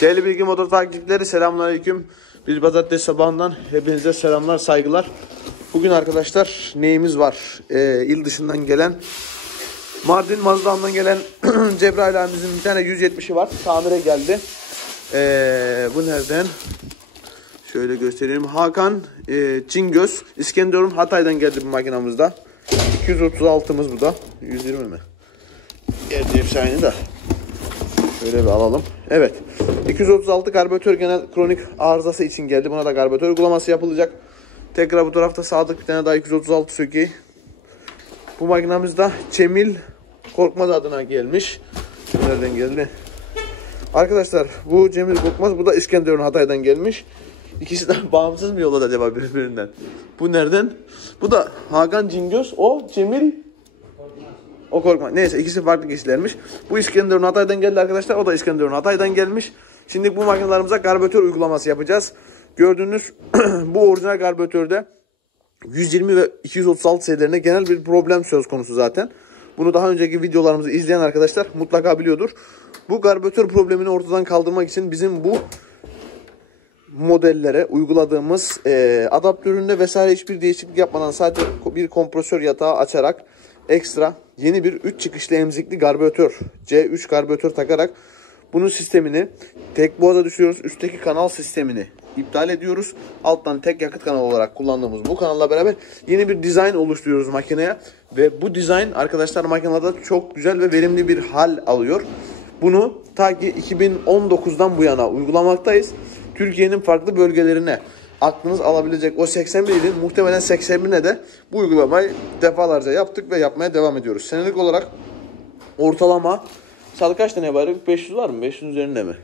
Değerli Bilgi Motor takipçileri, selamünaleyküm. Bir pazartesi sabahından hepinize selamlar, saygılar. Bugün arkadaşlar neyimiz var? İl dışından gelen, Mardin Mazdağ'dan gelen Cebrail abimizin bir tane 170'i var. Tamire geldi. Bu nereden? Şöyle göstereyim. Hakan Cingöz, İskenderun Hatay'dan geldi bu makinamızda. 236'mız bu da. 120 mi? Gerçi hepsi aynı da. Şöyle bir alalım. Evet. 236 karbüratör genel kronik arızası için geldi. Buna da karbüratör uygulaması yapılacak. Tekrar bu tarafta Sadık bir tane daha 236 sökeği. Bu makinamızda Cemil Korkmaz adına gelmiş. Nereden geldi? Arkadaşlar bu Cemil Korkmaz, bu da İskenderun Hatay'dan gelmiş. İkisi de bağımsız mı yolladı acaba birbirinden? Bu nereden? Bu da Hakan Cingöz, o Cemil o Korkmaz. Neyse, ikisi farklı kişilermiş. Bu İskenderun Hatay'dan geldi arkadaşlar. O da İskenderun Hatay'dan gelmiş. Şimdi bu makinelerimize karbüratör uygulaması yapacağız. Gördüğünüz bu orijinal karbüratörde 120 ve 236 serilerinde genel bir problem söz konusu zaten. Bunu daha önceki videolarımızı izleyen arkadaşlar mutlaka biliyordur. Bu karbüratör problemini ortadan kaldırmak için bizim bu modellere uyguladığımız adaptöründe vesaire hiçbir değişiklik yapmadan sadece bir kompresör yatağı açarak ekstra yeni bir 3 çıkışlı emzikli karbüratör C3 karbüratör takarak bunun sistemini tek boğaza düşürüyoruz. Üstteki kanal sistemini iptal ediyoruz. Alttan tek yakıt kanalı olarak kullandığımız bu kanalla beraber yeni bir dizayn oluşturuyoruz makineye. Ve bu dizayn arkadaşlar makinede çok güzel ve verimli bir hal alıyor. Bunu ta ki 2019'dan bu yana uygulamaktayız. Türkiye'nin farklı bölgelerine aklınız alabilecek o 81 ilin muhtemelen 81'ine de bu uygulamayı defalarca yaptık ve yapmaya devam ediyoruz. Senelik olarak ortalama saat kaç tane var? 500 var mı? 500 üzerinde mi?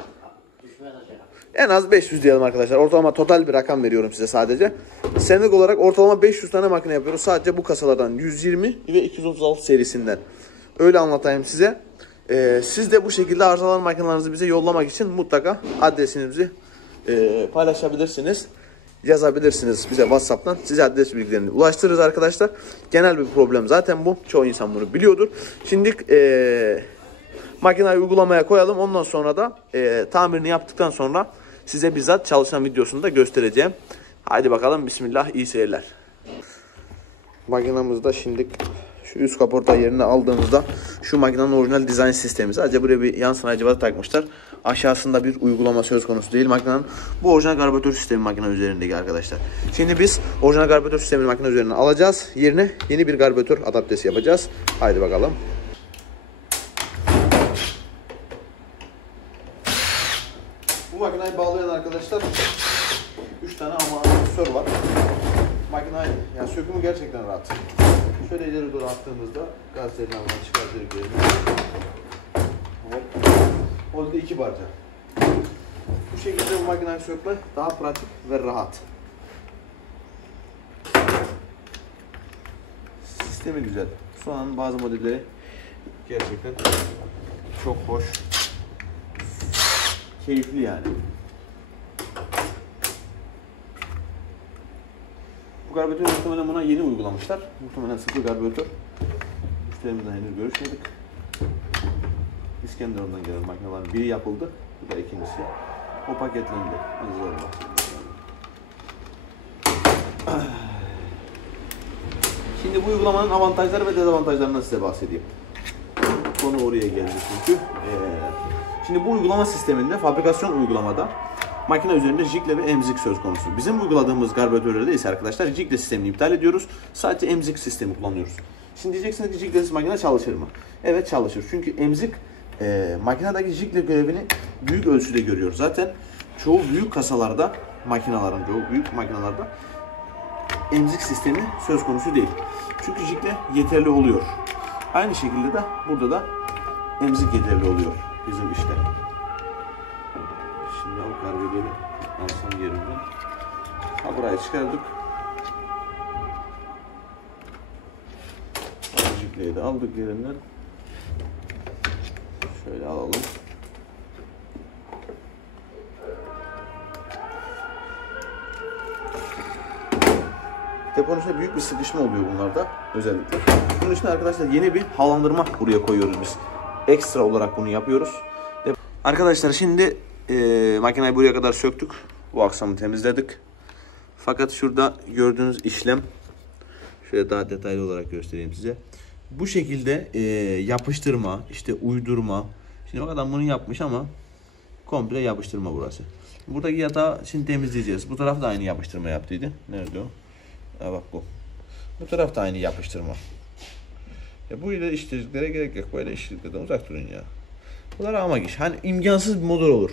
En az 500 diyelim arkadaşlar. Ortalama total bir rakam veriyorum size sadece. Senelik olarak ortalama 500 tane makine yapıyoruz. Sadece bu kasalardan 120 ve 236 serisinden. Öyle anlatayım size. Siz de bu şekilde arızalı makinelerinizi bize yollamak için mutlaka adresinizi paylaşabilirsiniz. Yazabilirsiniz bize WhatsApp'tan. Size adres bilgilerini ulaştırırız arkadaşlar. Genel bir problem zaten bu. Çoğu insan bunu biliyordur. Şimdi makineyi uygulamaya koyalım. Ondan sonra da tamirini yaptıktan sonra size bizzat çalışan videosunu da göstereceğim. Haydi bakalım, bismillah, iyi seyirler. Makinamızda şimdi şu üst kaporta yerine aldığımızda şu makinenin orijinal dizayn sistemi. Sadece buraya bir yan sanayi cıvata takmışlar. Aşağısında bir uygulama söz konusu değil makinenin. Bu orijinal karbüratör sistemi makine üzerindeki arkadaşlar. Şimdi biz orijinal karbüratör sistemini makine üzerine alacağız. Yerine yeni bir karbüratör adaptesi yapacağız. Haydi bakalım. Bu makineyi bağlayan arkadaşlar 3 tane amortisör var. Makineyi yani sökümü gerçekten rahat. Şöyle ileri doğru attığımızda gaz terminalından çıkartırız. O da 2 parça. Bu şekilde bu makineyi sökme daha pratik ve rahat. Sistemi güzel. Şu an bazı modelleri gerçekten çok hoş. Keyifli yani. Bu karbüratör muhtemelen buna yeni uygulamışlar. Muhtemelen sıfır karbüratör. Müşterimizle henüz görüşmedik. İskenderun'dan gelen makinelerin biri yapıldı. Bu da ikincisi. O paketlendi. Şimdi bu uygulamanın avantajları ve dezavantajlarından size bahsedeyim. Konu oraya geldi çünkü. Şimdi bu uygulama sisteminde, fabrikasyon uygulamada makine üzerinde jikle ve emzik söz konusu. Bizim uyguladığımız karbüratörlerde ise arkadaşlar jikle sistemini iptal ediyoruz. Sadece emzik sistemi kullanıyoruz. Şimdi diyeceksiniz ki jiklesiz makine çalışır mı? Evet, çalışır. Çünkü emzik makinedeki jikle görevini büyük ölçüde görüyor. Zaten çoğu büyük kasalarda, çoğu büyük makinalarda emzik sistemi söz konusu değil. Çünkü jikle yeterli oluyor. Aynı şekilde de burada da emzik yeterli oluyor bizim işte. Şimdi o karbüratörü alsam yerinden. Burayı çıkardık. Jikleyi de aldık yerinden. Şöyle alalım. Deponun içinde büyük bir sıkışma oluyor bunlarda özellikle. Bunun için arkadaşlar yeni bir havalandırma buraya koyuyoruz biz. Ekstra olarak bunu yapıyoruz. Arkadaşlar şimdi makineyi buraya kadar söktük. Bu aksamı temizledik. Fakat şurada gördüğünüz işlem, şöyle daha detaylı olarak göstereyim size. Bu şekilde yapıştırma, işte uydurma. Şimdi bak adam bunu yapmış ama komple yapıştırma burası. Buradaki yatağı şimdi temizleyeceğiz. Bu taraf da aynı yapıştırma yaptıydı. Nerede o? Ha bak bu. Bu taraf da aynı yapıştırma. Ya bu ile işçiliklere gerek yok. Böyle işçiliklerden uzak durun ya. Bunlar ama iş. Hani imkansız bir model olur.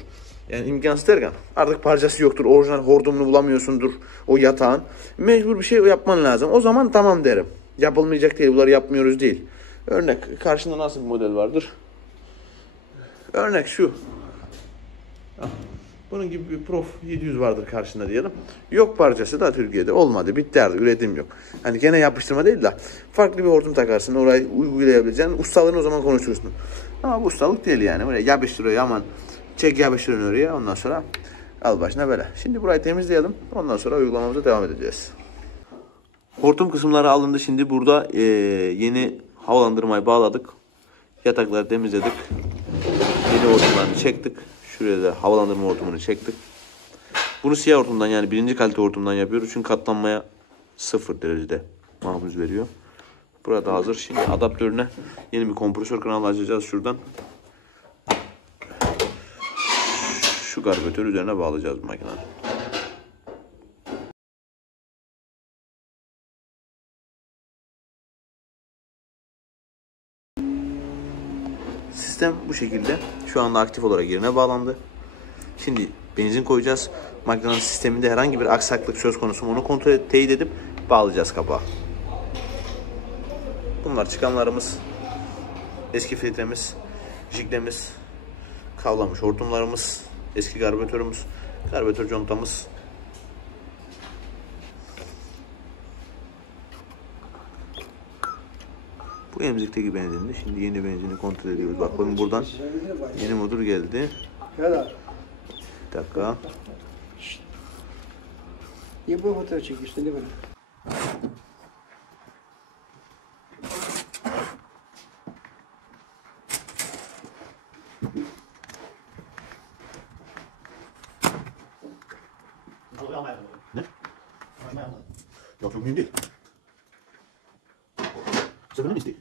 Yani imkansız derken artık parçası yoktur. Orijinal hordumunu bulamıyorsundur o yatağın. Mecbur bir şey yapman lazım. O zaman tamam derim. Yapılmayacak değil. Bunları yapmıyoruz değil. Örnek karşında nasıl bir model vardır? Örnek şu. Bunun gibi bir Prof 700 vardır karşında diyelim. Yok parçası da Türkiye'de olmadı. Bitti artık. Üretim yok. Hani gene yapıştırma değil de farklı bir hortum takarsın. Orayı uygulayabileceğin. Ustalığını o zaman konuşursun. Ama bu ustalık değil yani. Buraya yapıştırıyor aman. Çek yapıştırın oraya. Ondan sonra al başına böyle. Şimdi burayı temizleyelim. Ondan sonra uygulamamıza devam edeceğiz. Hortum kısımları alındı. Şimdi burada yeni havalandırmayı bağladık. Yatakları temizledik. Yeni hortumlarını çektik. Şuraya da havalandırma hortumunu çektik. Bunu siyah hortumdan yani birinci kalite hortumdan yapıyoruz. Çünkü katlanmaya 0 derecede mahpus veriyor. Burada hazır. Şimdi adaptörüne yeni bir kompresör kanalı açacağız şuradan. Şu karbüratörü üzerine bağlayacağız bu makinenin. Sistem bu şekilde. Şu anda aktif olarak yerine bağlandı. Şimdi benzin koyacağız. Makinenin sisteminde herhangi bir aksaklık söz konusu mu onu kontrol teyit edip bağlayacağız kapağı. Bunlar çıkanlarımız, eski filtremiz, jiglemiz, kavlamış hortumlarımız, eski karbüratörümüz, karbüratör contamız. Bu emzikteki benzindi. Şimdi yeni benzini kontrol ediyoruz. Bakın buradan yeni motor geldi. Bir dakika. Niye bu fotoğrafı çekiyorsun? Ne böyle? Ne? Yok çok mühim değil. Sıfırını istedim.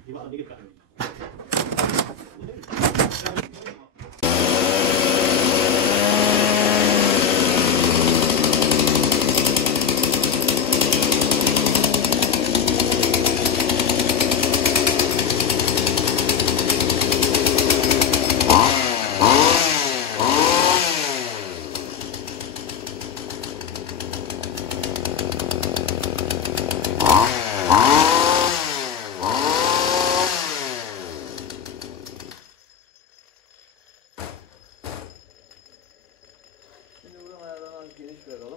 Geniş verelim.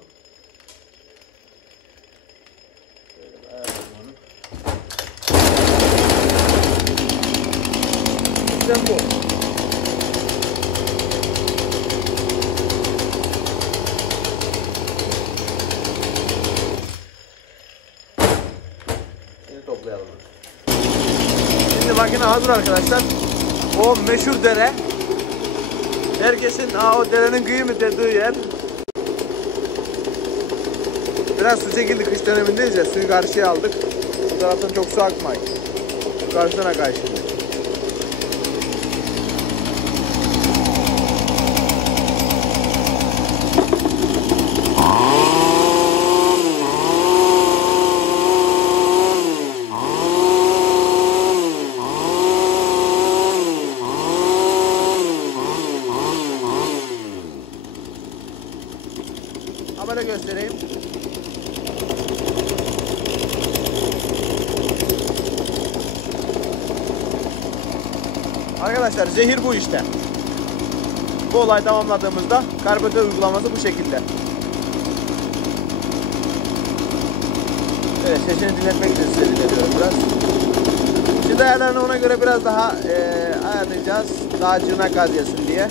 Şöyle bir ayarlayalım onu. Sistem bu. Şimdi toplayalım. Şimdi makine hazır arkadaşlar. O meşhur dere. Herkesin o derenin kıyı mı dediği yer. Biraz su çekildi, kış dönemindeyiz ya, suyu karşıya aldık. Bu taraftan çok su akmayın. Su karşıdan akay şimdi. Ha böyle göstereyim. Arkadaşlar zehir bu işte. Bu olay tamamladığımızda karbüratör uygulaması bu şekilde. Evet, sesini dinletmek için size dinletiyorum biraz. Şimdi ayarlarını ona göre biraz daha ayarlayacağız. Daha cırnak gaz yesin diye.